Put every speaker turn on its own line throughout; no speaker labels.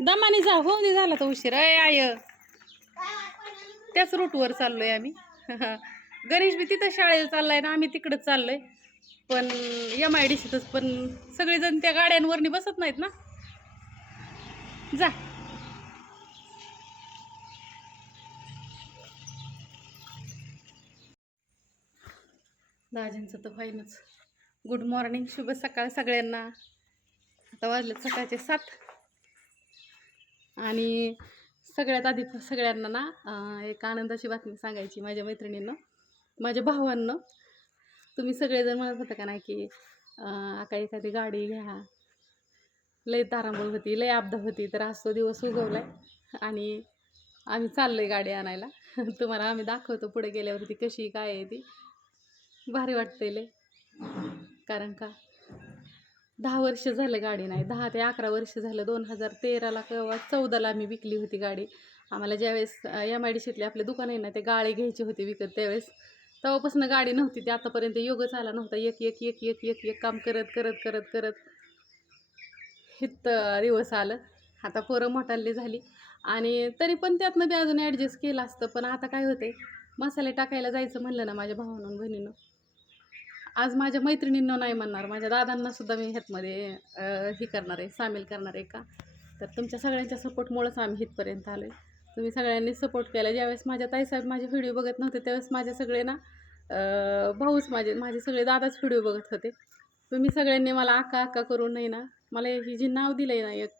दमाने जा हो दे झाला तर उशीर. अय आय त्याच रूटवर चाललोय आम्ही. गणेश बी तिथं शाळेला चाललाय ना आम्ही तिकडंच चाललोय. पण एम आय डी सीतच पण सगळेजण त्या गाड्यांवरनी बसत नाहीत ना. जा. दाजींचं तर फाईनच गुड मॉर्निंग शुभ सकाळ सगळ्यांना. आता वाजले सकाळचे सात. आणि सगळ्यात आधी सगळ्यांना ना एक आनंदाची बातमी सांगायची माझ्या मैत्रिणींना माझ्या भावांना. तुम्ही सगळेजण म्हणत होता का नाही की अं, आका एखादी गाडी घ्या. लय तारांबळ होती लय अपदा होती तर आज तो दिवस उगवलाय. आणि आम्ही चाललोय गाडी आणायला. तुम्हाला आम्ही दाखवतो पुढे गेल्यावरती कशी काय आहे ती. भारी वाटतंय लय. कारण का? दहा वर्ष झालं गाडी नाही. दहा ते अकरा वर्ष झालं दोन हजार तेराला किंवा चौदाला आम्ही विकली होती गाडी. आम्हाला ज्यावेळेस एम आय डी सीतले आपले दुकान आहे ना ते गाळे घ्यायचे होते विकत त्यावेळेस. तेव्हापासून गाडी नव्हती ते आतापर्यंत योगच आला नव्हता. एक एक एक एक एक एक काम करत करत करत करत हित दिवस आलं. आता पोरं मोठाली झाली. आणि तरी पण त्यातनं बी अजून ॲडजस्ट केलं असतं. पण आता काय होते मसाले टाकायला जायचं म्हणलं ना माझ्या भावानं बहिणीनं. आज माझ्या मैत्रिणींना नाही म्हणणार माझ्या दादांना सुद्धा मी ह्यातमध्ये हे करणार आहे सामील करणार आहे का? तर तुमच्या सगळ्यांच्या सपोर्टमुळेच आम्ही इथपर्यंत आलो आहे तुम्ही सगळ्यांनी सपोर्ट केला. ज्यावेळेस माझ्या ताईसाहेब माझे व्हिडिओ बघत नव्हते त्यावेळेस माझे सगळे ना भाऊच माझे माझे सगळे दादाच व्हिडिओ बघत होते. तुम्ही सगळ्यांनी मला आका आका करून नाही ना मला ही जी नाव दिलं आहे ना एक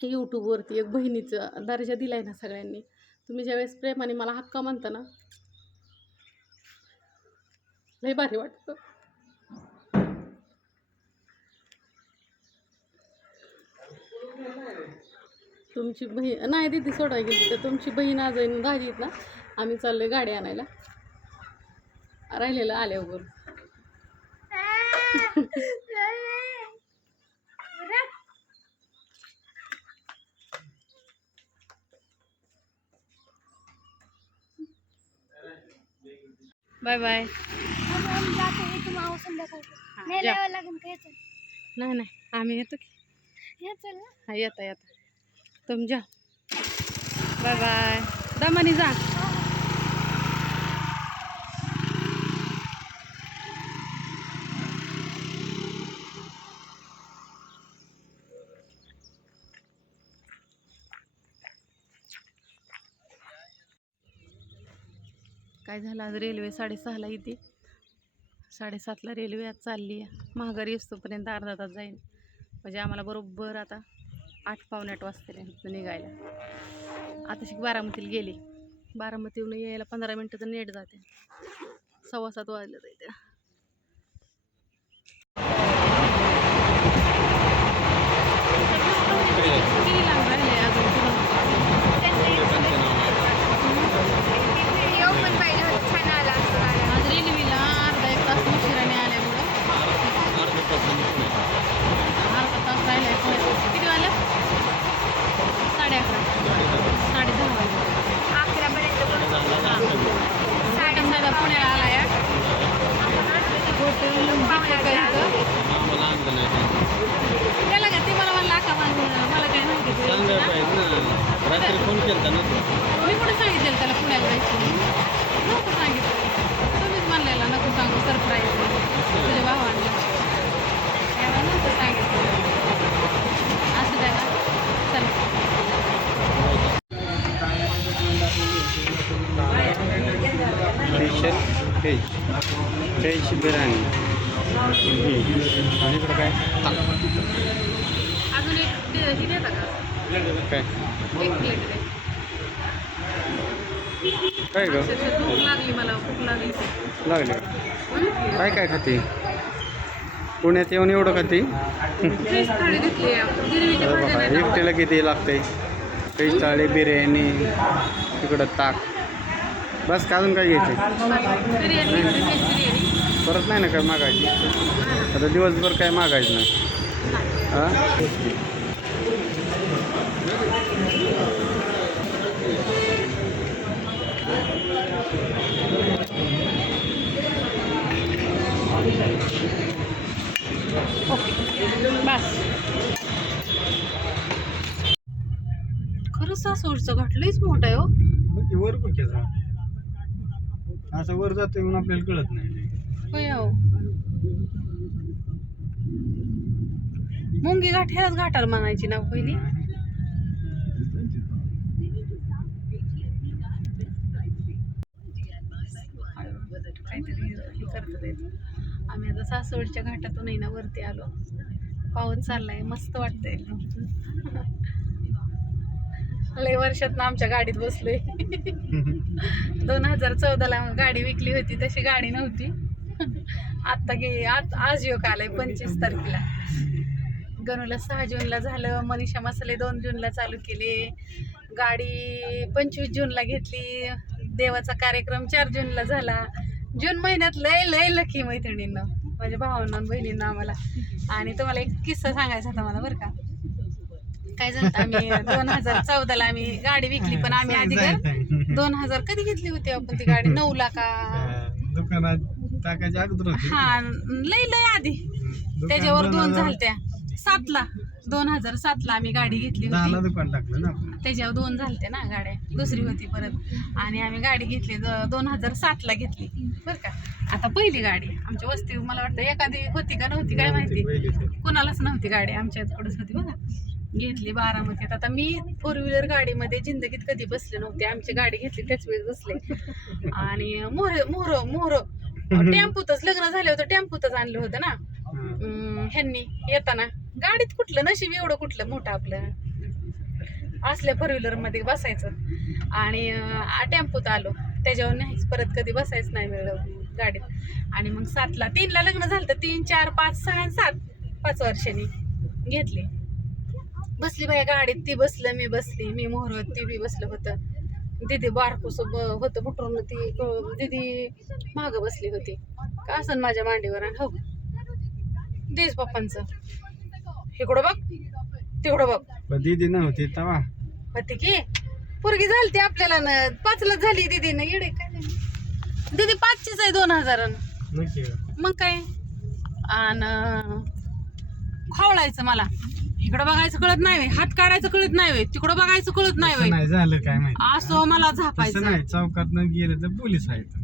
यूट्यूबवरती एक बहिणीचं दर्जा दिला आहे ना सगळ्यांनी. तुम्ही ज्यावेळेस प्रेमाने मला हक्का म्हणता ना लय भारी वाटतं. तुमची बहीण नाही दिदी सोडायला गेली तर तुमची बहीण आज दहावीत ना? आम्ही चाललोय गाडी आणायला. राहिलेलं आल्या आल्यावर बाय बाय. नाही नाही आम्ही येतो की.
चल ना.
हा येता येता. तुम जा. Bye bye. दमानी जा. काय झालं आज रेल्वे साडेसहाला येते? साडेसातला रेल्वे आज चालली आहे. महागारी असतोपर्यंत अर्धा तास जाईल. म्हणजे आम्हाला बरोबर आता आठ पावणे आठ वाजता निघायला. आता शिक बारामतीला गेली. बारामतीहून यायला पंधरा मिनटं तर नेट जाते. सव्वा सात वाजलं जायचे अजून एक हे देता का?
काय
एक प्लेट दे.
काय ग?
अक्षरशः भूक लागली मला भूक लागली
लागले.
हं?
काय काय खाते? पुण्यात येऊन एवढं खाते?
फ्रेश थाळी घेतली आहे. गिरवीच्या
अरे
भाज्या
बाबा
नाही
एकटीला किती लागते? व्हेज थाळी बिर्याणी इकडं ताक. बस का अजून काय घ्यायचे?
बिर्याणी बिर्याणी.
परत नाही ना काय मागायची? आता दिवसभर काय मागायचं नाही.
खरंच सासवडचं घाट लईच मोठं आहे हो.
वर याचा. असं वर जातोय म्हणून आपल्याला कळत नाही.
मुंगी घाट ह्याच घाटाला म्हणायची ना पहिली. हे आम्ही आता सासवडच्या घाटातून ना वरती आलो. पाऊस चाललाय मस्त वाटतंय. लय वर्षात ना आमच्या गाडीत बसलोय. दोन हजार चौदाला गाडी विकली होती तशी गाडी नव्हती. आत्ता गे आज आज योग आलाय पंचवीस तारखेला. गणूला सहा जूनला झालं मनीषा मसाले दोन जूनला चालू केले गाडी पंचवीस जूनला घेतली देवाचा कार्यक्रम चार जूनला झाला. जून महिन्यात लय लय लकी मैत्रिणींना माझ्या भावांना बहिणींना आम्हाला. आणि तुम्हाला एक किस्सा सांगायचा होता मला बरं का. काय झालं आम्ही दोन हजार चौदाला आम्ही गाडी विकली पण आम्ही आधी घर दोन हजार कधी घेतली होती आपण ती गाडी? नऊ लाखा
दुकानात टाकायच्या अगोदर
हा लय लय आधी. त्याच्यावर दोन झालत्या. सातला दोन हजार सातला आम्ही गाडी घेतली
दहाला
होती
दुकान टाकलं ना आपण.
त्याच्यावर दोन झालते ना गाड्या दुसरी होती परत. आणि आम्ही गाडी घेतली द- दोन हजार सातला घेतली. बरं का? आता पहिली गाडी आमच्या वस्ती मला वाटतं एखादी होती का नव्हती काय माहिती. कुणालाच नव्हती गाडी आमच्याकडेच होती बघा. घेतली बारामतीत. आता मी फोर व्हीलर गाडीमध्ये जिंदगीत कधी बसले नव्हते. आमची गाडी घेतली त्याच वेळेस बसले. आणि मोहर मोहर मोहर टेम्पूतच लग्न झालं होतं टेम्पूतच आणलं होतं ना. ह्यांनी येताना. गाडीत कुठलं नशीब एवढं कुठलं? मोठं आपलं. असल्या फोर व्हीलरमध्ये बसायचं. आणि अं, टेम्पोत आलो. त्याच्यावर नाहीच परत कधी बसायचं नाही मिळलं गाडीत. आणि मग सातला तीनला लग्न झालं तर तीन चार पाच सहा सात. पाच वर्षांनी घेतली. बसली बाया गाडीत ती बसलं मी बसली. मी मोहर ती बी बसलं होतं. दिदी बारकूस होतं बुटरून ती दिदी माग बसली होती. का असं माझ्या मांडीवर आणि हो. देश पप्पांचं इकडं बघ? तिकडं बघ?
दीदी नव्हती तवा.
होती की? पोरगी झाली ती आपल्याला न. पाचला झाली दिदी ना येडे काय. दिदी पाचचीच आहे दोन हजार मग काय? आणि खवळायचं मला. इकडं बघायचं कळत नाही. हात काढायचं कळत नाही. तिकडं बघायचं कळत नाही.
नाही झालं काय माहिती.
असं मला झापायचं.
नाही. चौकात गेलं तर पोलीस आहेत.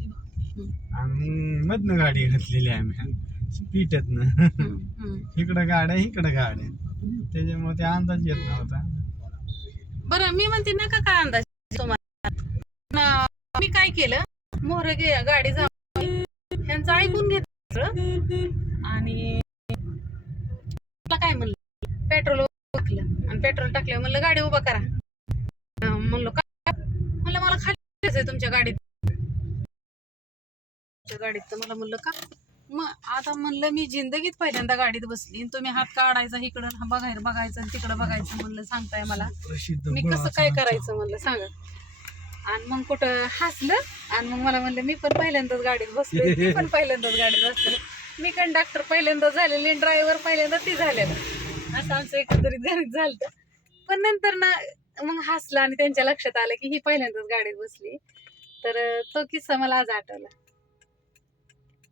आणि मधनं गाडी घातलेली आम्ही.
हम्म.
इकडं गाड्या इकडं गाड्या. त्याच्यामुळे ते अंदाज येत नव्हता.
बरं मी म्हणते नका काय अंदाज तुम्हाला. न- मी काय केलं? मोहर गे गाडी जा. त्यांचं ऐकून घेतलं. आणि काय म्हणलं? पेट्रोल टाकलं आणि पेट्रोल टाकलं म्हणलं गाडी उभा करा. म्हणलं काय? म्हणलं मला खाली तुमच्या गाडीत. तुमच्या गाडीत तर मला म्हणलं का? मग आता म्हणलं मी जिंदगीत पहिल्यांदा गाडीत बसली आणि तुम्ही हात काढायचा इकडं बघायला बघायचं आणि तिकडं बघायचं म्हणलं सांगताय मला. मी कसं काय करायचं म्हणलं सांगा. आणि मग कुठं हसलं आणि मग मला म्हणलं मी पण पहिल्यांदाच गाडीत बसले ती पण पहिल्यांदाच गाडीत बसले मी कंडक्टर पहिल्यांदा झालेली ड्रायव्हर पहिल्यांदा ती झालेलं. असं आमचं एकंदरीत गणित झालं पण नंतर ना मग हसलं आणि त्यांच्या लक्षात आलं की ही पहिल्यांदाच गाडीत बसली. तर तो किस्सा मला आज आठवला.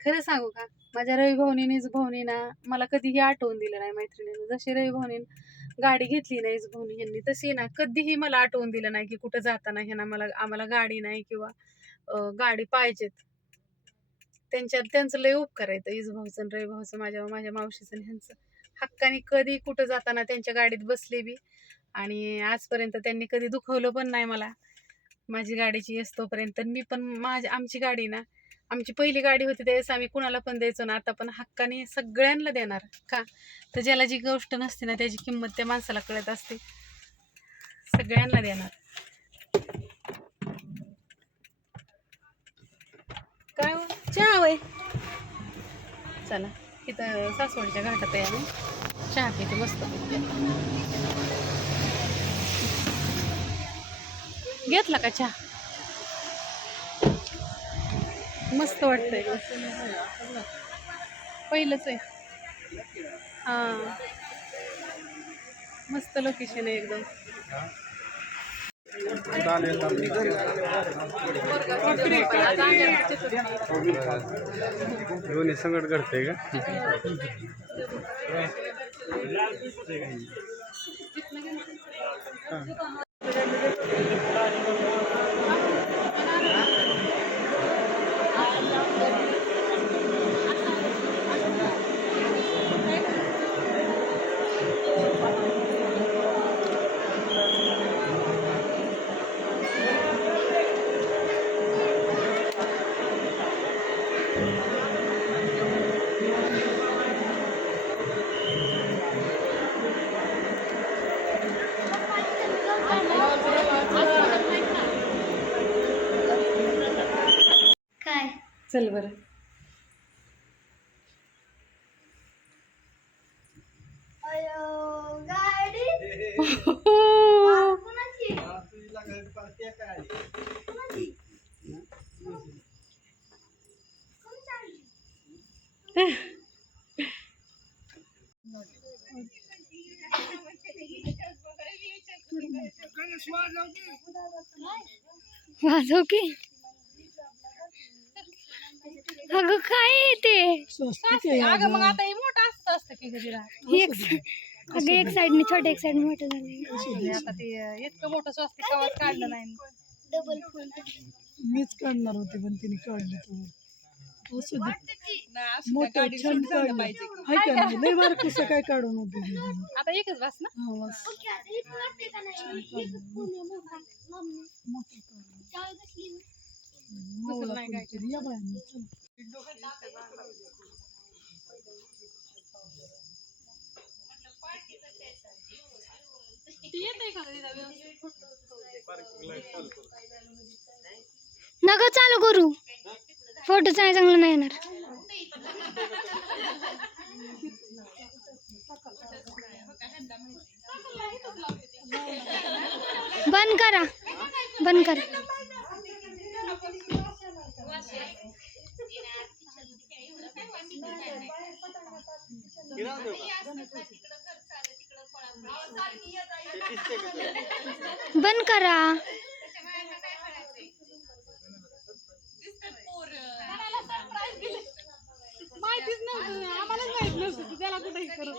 खरं सांगू का? माझ्या रवी भाऊनीनेच भाऊनीना मला कधीही आठवून दिलं नाही मैत्रिणीनं. जशी रवी भाऊनी गाडी घेतली नाही भाऊनी यांनी तशी ना कधीही मला आठवून दिलं नाही की कुठं जाताना ह्यांना मला आम्हाला गाडी नाही किंवा गाडी पाहिजेत. त्यांच्या त्यांचं लय उपकार आहेत इज भाऊचं रवी भाऊचं माझ्या माझ्या मावशीचं ह्यांचं. हक्काने कधी कुठं जाताना त्यांच्या गाडीत बसले बी. आणि आजपर्यंत त्यांनी कधी दुखवलं पण नाही मला. माझी गाडीची येस तोपर्यंत. मी पण माझी आमची गाडी ना आमची पहिली गाडी होती त्यावेळेस आम्ही कुणाला पण द्यायचो ना आता पण हक्काने सगळ्यांना देणार. का? तर ज्याला जी गोष्ट नसते ना त्याची किंमत त्या माणसाला कळत असते. सगळ्यांना देणार. काय हो? चहा वय चला इथं सासवडच्या घाटात आहे. आम्ही चहा पिते मस्त. घेतला का चहा? मस्त वाटतंय पहिलंच आहे. हा. मस्त लोकेशन आहे एकदम.
दोन्ही संकट घडते का
काय
चल बरं.
वाजव की? अगं काय आहे ते?
अगं मग आता हे मोठं असतं असतं की कधी
एक अगं एक साईडने छोटे एक साईड मोठं झालं
आता ते इतकं मोठं स्वस्त कवच काढलं नाही.
डबल फोन
मीच काढणार होते पण तिने काढले तो असं दे. मोठं छान काढलं. हाय का? लय बार कसं काय काढून होते.
आता एकच बस ना?
हा,
मोठं
काढलं.
नका चालू. करू फोटोच नाही चांगलं नाही येणार. बंद करा. बंद करा. बंद करा
माहितीच नव्हतं आम्हालाच माहीत नव्हतं की त्याला कुठेही करू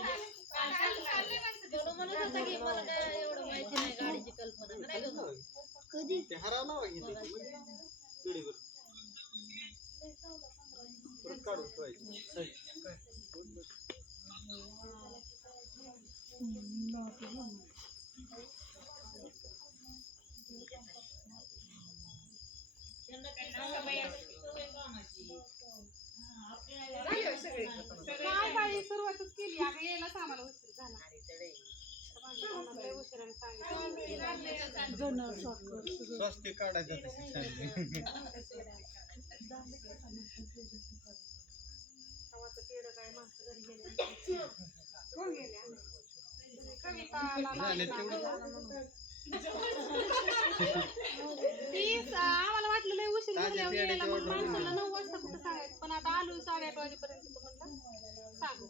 काय बाई सुरुवातच केली अगं यायलाच आम्हाला उशीर झाला
सगळं.
स्वस्ती काढायचं.
कोण गेल्या?
झाले. तेवढं
तीस आम्हाला वाटलं लय उशीर झाल्यावर मग. माणसाला नऊ वाजता कुठं सांगायचं? पण आता आलो साडेआठ वाजेपर्यंत तर म्हणलं सांगू.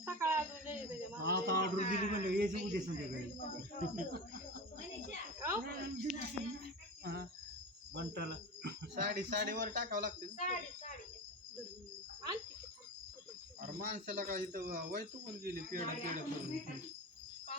सकाळ अजून लय त्याच्या मागं.
आता ऑर्डर दिली म्हणलं यायचं उद्या संध्याकाळी.
अहो,
हा.
बंटाला
साडी साडीवर टाकावं लागते ना. अरे माणसाला काय इथं वय तू पण गेली पेढा पेढा करून.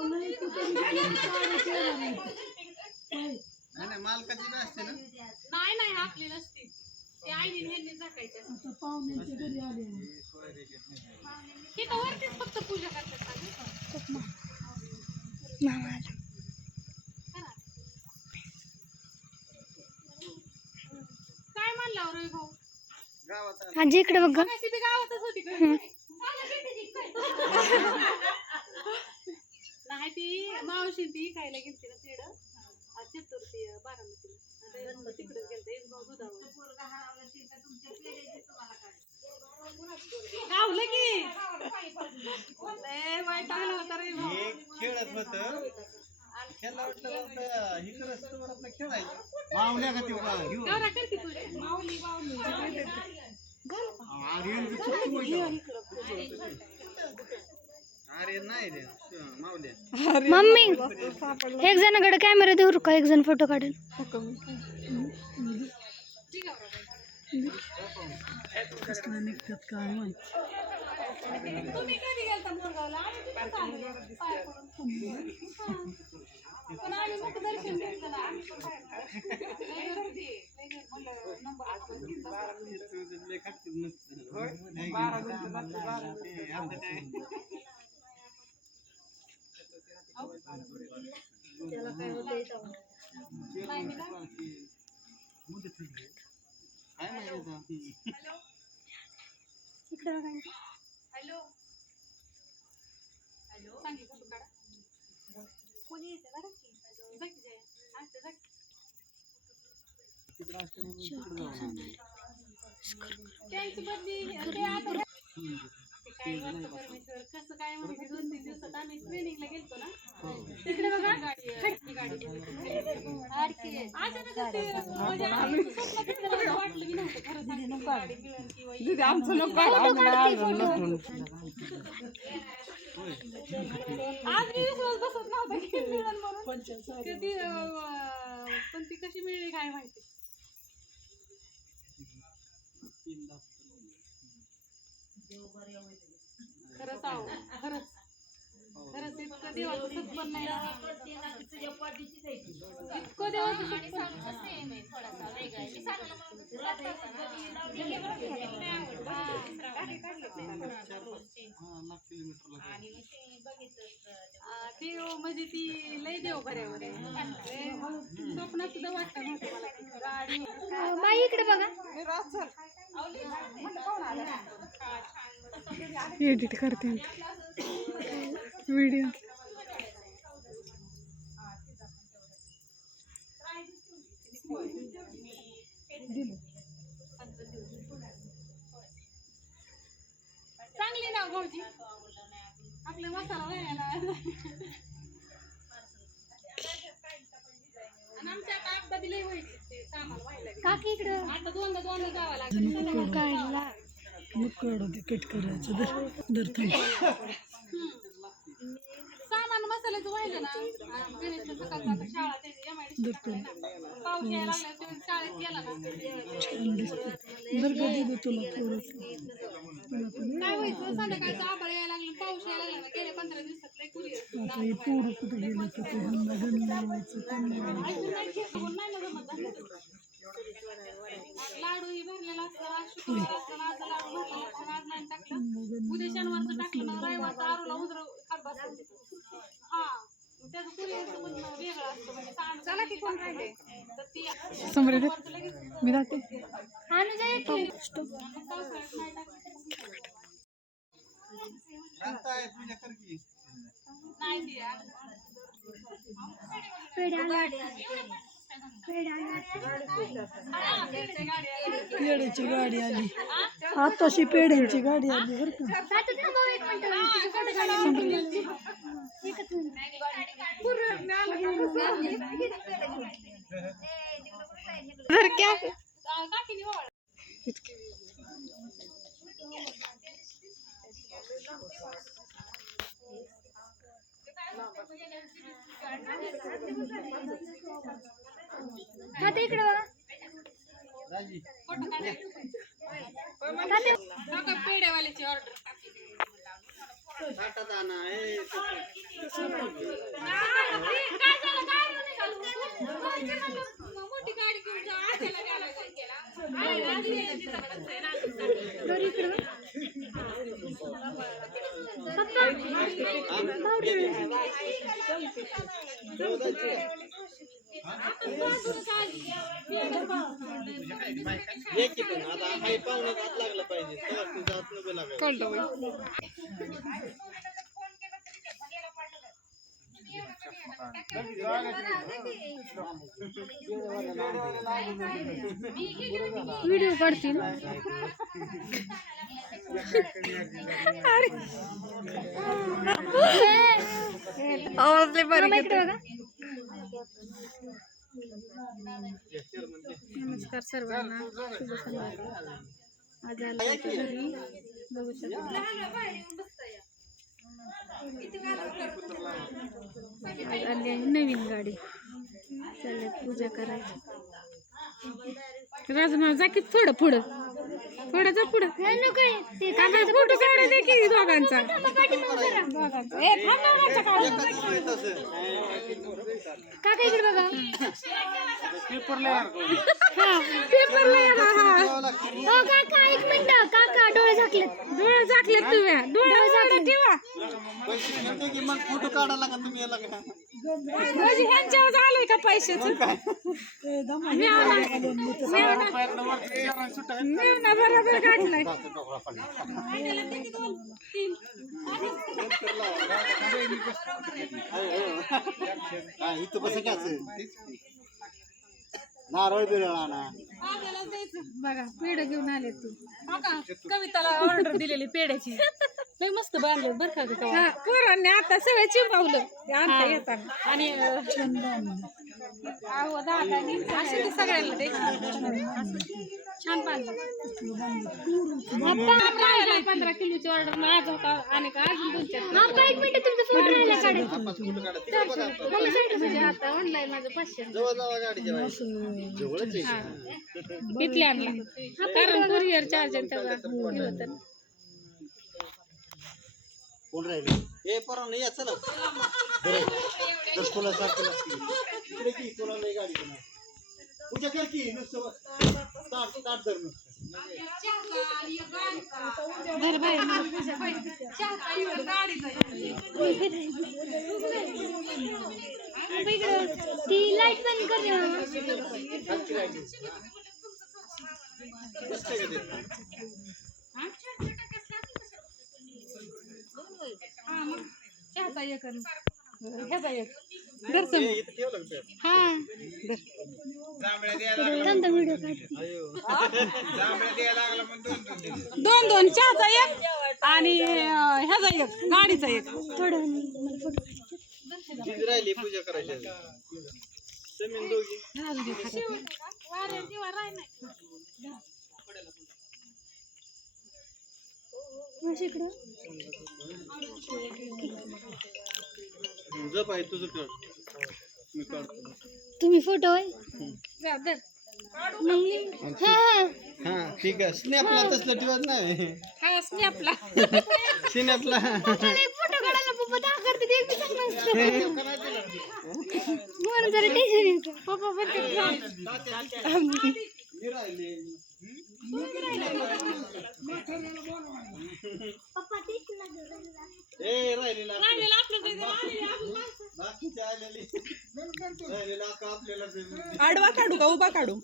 नाही येणार नाही.
मालकाची असते ना
नाही नाही आपली नसती ती आईने ह्यांनी झाकायची असते.
पाहुण्यांच्या घरी आले
ही.
ही वरतीच फक्त पूजा करतात.
मामा.
काय म्हणलं रवी भाऊ
गावात.
आजी इकडे बघ
गावातच होती? नाही ती मावशी ती खायला गेलती ना तिकडं. आ, चतुर्थी बारामतीला. तिकडे गेलते. एक भाऊ दुधावर. गावलं की. वाईट आलं होतं
हे खेळत होत. खेळला वाटलं इकडं आपलं खेळायचं. मावल्या का
तुझे माऊली माऊली.
आर्यन अरे नाही रे.
मम्मी एक जणाकडे कॅमेरा देऊ का एक जण फ़ोटो काढेल.
काय
बघा.
हॅलो. हॅलो. सांगी फोटो काढा. कोणी येते बरं? की जा की. जय. ते जा की. त्यांची बदली. ते आता ते काय वरचं परमेश्वर कसं काय माहिती दोन तीन दिवसात आम्ही ट्रेनिंगला गेलतो ना? तिकडे बघा गाडी. ही गाडी अचानकच ते म्हणजे आम्ही स्वप्नात तिकडे वाटलं बी नव्हतं खरं सांगते गाडी मिळेल किंवा येईल. आज मी विश्वास बसत नव्हता की मिळेल म्हणून. ते ती, अं, पण ती कशी मिळली काय माहिती? खरंच आहो खरंच. खरंच इतकं देवाचं सत पण नाही इतकं देवाचं सत पण अं, देव म्हणजे ती लय देव बऱ्यावर आहे. लय स्वप्नात सुद्धा वाटत नव्हतं मला की गाडी
अं, बाई इकडे बघा.
एडिट करते. व्हिडिओ
चांगली ना भाऊजी. आपले मसाला व्हायला.
काकी इकडं.
आता दोनदा दोनदा जावं लागतं
काढला.
मग काढू कट करायचं दर दर
सामान मसाल्याचं व्हायचं ना आणि गणेशला सकाळचं आता शाळा त्याची MIDC टाकलंय ना. पाऊस यायला लागला तेव्हा शाळेत गेला ना.
छान दिसते दर कधी दे तुला थोडंसं?
काय व्हायचं? संध्याकाळचं आभाळ यायला लागलं पाऊस यायला लागला ना पंधरा दिवसात कुरी.
आता हे पोरं कुठे गेले? तर ते लावायचं
नाही जमत. लाडू ही भरलेला असताना आज शुक्रवार असताना आज लाडू भरलेला असताना आज नाही टाकलं. उद्या शनिवारचं टाकलं ना रविवारचं आरूला उजर खात बसतो हा मग त्याचं कुरिअरचं पण वेगळं असतं म्हणजे सांड- चला की कोण राहिले तर ती
समोर दे
वरचं लगेच
मी राहते.
एक
पावसाळ्यात नाही टाकलं. ती यार. पेढ्याची गाडी आली.
पेढ्याची गाडी आताशी पेढ्यांची गाडी आली बर का
थांबव एक मिनिट फोटो काढायला. एकच मिनिट.
आ, काकीने ओवाळलं.
आता इकडे बघा
राजी
फोटो काढायला.
तात्या,
नका पेढेवाल्याची ऑर्डर
ताटात आणा ए
मोठी गाडी घेऊन जा आत्याला द्यायला जायचं. आई, आधी यायची तिच्याकडे जायचं, आधी जायचं.
दोरी इकडे बघा. पप्पा, बावडी.
ये की पण आता हाय पाहुण्यात हात लागला पाहिजे. तेव्हा तुझा हात नको लागायला
व्हिडिओ काढतील अरे.
बारीक इकडे बघा नमस्कार सर्वांना. शुभ संध्याकाळ आज आलो घरी. बघू शकता. आज आली आहे नवीन गाडी. चालले पूजा करायची. राजमा जा की थोडं पुढं. थोडं जा पुढं. काका फोटो काढा दे की दोघांचा. ए, थांब ना, माझ्या काढू. काका इकडे बघा. हा, पेपरला हा.
हो. काका एक मिनिट. काका डोळे झाकलेत.
डोळे झाकलेत तुम्ही. डोळे झाकले ठेवा.
फोटो काढायला का तुम्ही याला का
म्हणजे ह्यांच्यावर का पैशाचं? काढलाय
हा इथं बस आणा
बघा पेढ घेऊन आले तू. कविताला ऑर्डर दिलेली पेढ्याची.
लय मस्त बांधले बरं का गं कवा.
पोरांनी आता सगळं चिंपावलं ते आणता येताना.
आणि अं,
ते सगळ्यांना द्यायची. छान बांधलं.
राहिलाय पंधरा किलोची ऑर्डर माझा होता आणि का अजून दोन चार
आप्पा एक मिनिट तुमचा फोन राहिला काढायचा. मम्मी सांगितलं
म्हणजे आता ऑनलाईन माझं पाचशे.
जवळ जावा गाडीच्या बाहेर. जवळच आहे
इथले आणला कारण कुरिअर चार्जर तेवढा हे होतं ना.
कोण राहिले हे पोरांना या चला. तर तुला सारखं लागते. इकडे की, तुला लय गाडी घेणार. पूजा कर की नुसतं बस. ताट ताट धर नुसतं
ती लाइट बंद कर रे मामा.
चहाचा एक आणि ह्याचा एक.
दर्शन
हे?
हा.
व्हिडिओ
दोन दोन चहाचा एक आणि ह्याचा एक गाडीचा एक.
थोडं मला फोटो
किती राहिली पूजा करायची अजून? जमीन दोघी
मावशी इकडं
जप आहे तुझं कर. मी काढतो.
तुम्ही फोटो आहे? हा हा.
हा ठीक आहे. स्नॅपला तसलं ठेवत नाही.
हा स्नॅपला.
स्नॅपला.
मला एक फोटो काढायला पप्पा दहा करते ते एक बी चांगलं म्हणून जरा टेन्शन येतं.
पप्पा
ए राहिलेला बाकीचे आलेले. राहिलेला का आपल्याला ते-
आडवा काढू का? उभा काढू.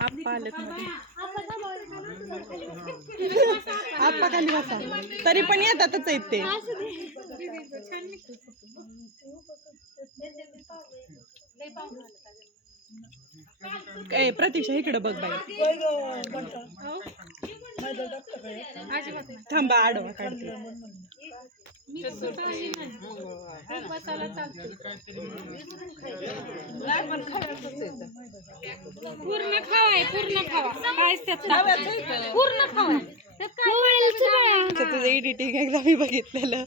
आप्पा आलेत मध्ये
आपण थांबावं.
आप्पा खाली बसा. तरी पण येतातच आहेत ते. काय प्रतीक्षा इकडे बघ बाई. थांबा आडवा काढते
पूर्ण खावाय पूर्ण खावा. काय पूर्ण खावा.
तुझं एडिटिंग एकदा मी बघितलेलं.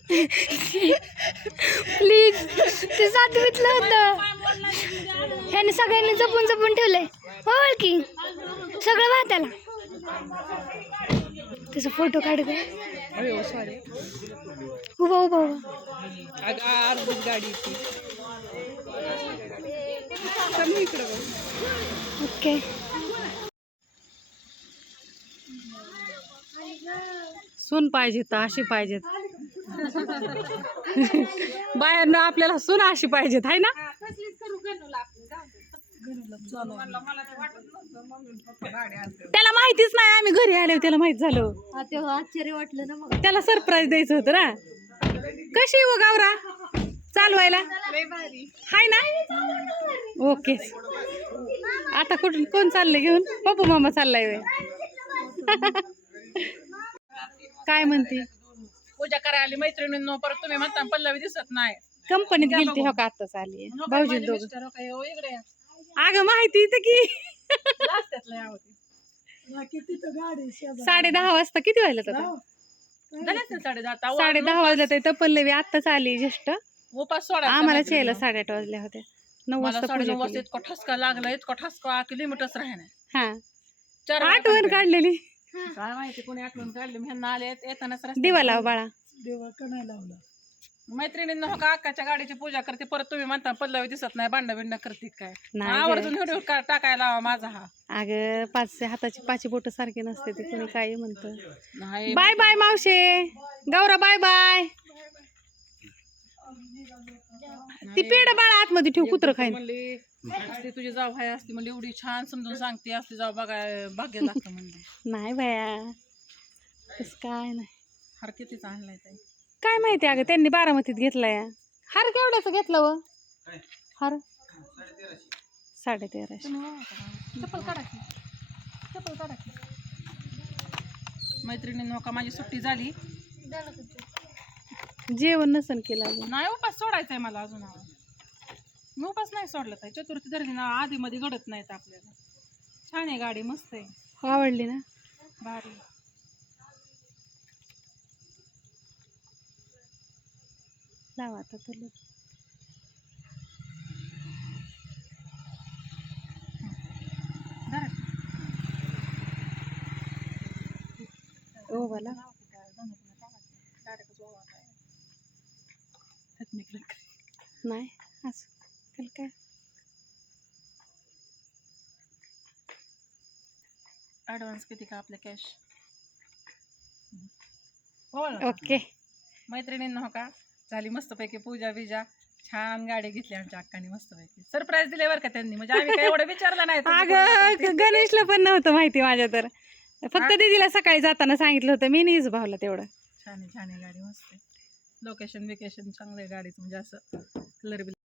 प्लीज ते सातवीतलं होतं. ह्याने सगळ्यांनी जपून जपून ठेवलंय. हो की सगळं वाह त्याला त्याचा फोटो काढ गं.
अरे सॉरी
उभा उभा उभा.
गाडी
ओके
सून पाहिजे तर अशी पाहिजेत. बायांना आपल्याला सून अशी पाहिजेत आहे ना? त्याला माहितीच नाही आम्ही घरी आले त्याला माहीत झालं.
तेव्हा आश्चर्य वाटलं ना मग.
त्याला सरप्राईज द्यायचं होतं ना. कशी हो गावरा? चालवायला? हाय ना? ओके आता कुठून कोण चाललंय घेऊन? पप्पू मामा चाललाय वे काय म्हणते?
पूजा करायला आली मैत्रिणींनो परत तुम्ही म्हणता पल्लवी दिसत नाही.
कंपनीत गेलती. हो का आत्ताच आली? भाऊजी दोघं.
मिस्टर हो काय, हो इकडे या.
अगं माहिती इथं की.
जास्त्यातलं या होती. किती तर गाडी शेजारी.
साडे दहा वाजता किती वाजलं आता?
झाले असतील साडे दहा आता.
साडे दहा वाजलं तर इथं पल्लवी आत्ताच आली जस्ट
उपास सोडा
आम्हाला यायला साडेआठ वाजल्या होत्या नऊ
मला
वाजता
साडे
पूजा
नऊ वाजता
केली.
इतका ठसका लागला इतका ठसका किलोमीटरच राहणार
हा.
चार
आठवण
वाजता.
काढलेली.
काय माहिती कोणी आठवण काढली? मी ह्यांना आले येतानाच रस्त्यात
दिवा लाव बाळा.
मैत्रिणींना हो का अक्काच्या गाडीची पूजा करते परत तुम्ही म्हणता पल्लवी दिसत नाही भांडण बिंड करते काय?
नाही गं.
आवर्जून व्हिडिओ टाकायला लावा माझा हा.
अगं पाच हाताची पाची बोट सारखी नसते ते कोणी काही म्हणतं.
नाही
bye bye. मावशे. Gaura bye bye. ती पेड बाळा आतमध्ये ठेव कुत्र खाईन.
म्हणली असली तुझी जाव आहे असली म्हणली एवढी छान समजून सांगते असली जाव बघाय भाग्य लागतं म्हणली.
नाही बाया तस काय नाही.
हार कितीच आणलाय ताई.
काय माहिती अगं त्यांनी बारामतीत घेतलाय. हार केवढ्याचं घेतलं व? हार? साडे तेराशे
चप्पल काढा की. चप्पल काढा की. मैत्रिणींनो का माझी सुट्टी झाली.
जेवण नसन केलं अजून.
नाही उपास सोडायचा आहे मला अजून. अहो. मी उपास नाही सोडला ताई. चतुर्थी दर्शन आधी मध्ये घडत नाहीत आपल्याला. छान आहे गाडी मस्त आहे.
आवडली ना?
भारी.
लावा आता तुला. नाही असं त्याला काय
ॲडव्हान्स किती का आपले कॅश हो ना.
ओके.
मैत्रिणींना हो का? झाली मस्तपैकी पूजा बिजा. छान गाडी घेतली आमच्या अक्काने मस्तपैकी. सरप्राईज दिले बरं का त्यांनी? म्हणजे आम्ही काय एवढं विचारलं नाही
अगं गणेशला पण नव्हतं माहिती माझ्या तर. फक्त दीदीला सकाळी जाताना सांगितलं होतं मी नाहीच भावला तेवढं.
छान आहे छान आहे गाडी मस्त लोकेशन बिकेशन चांगलं आहे गाडीचं. म्हणजे असं कलर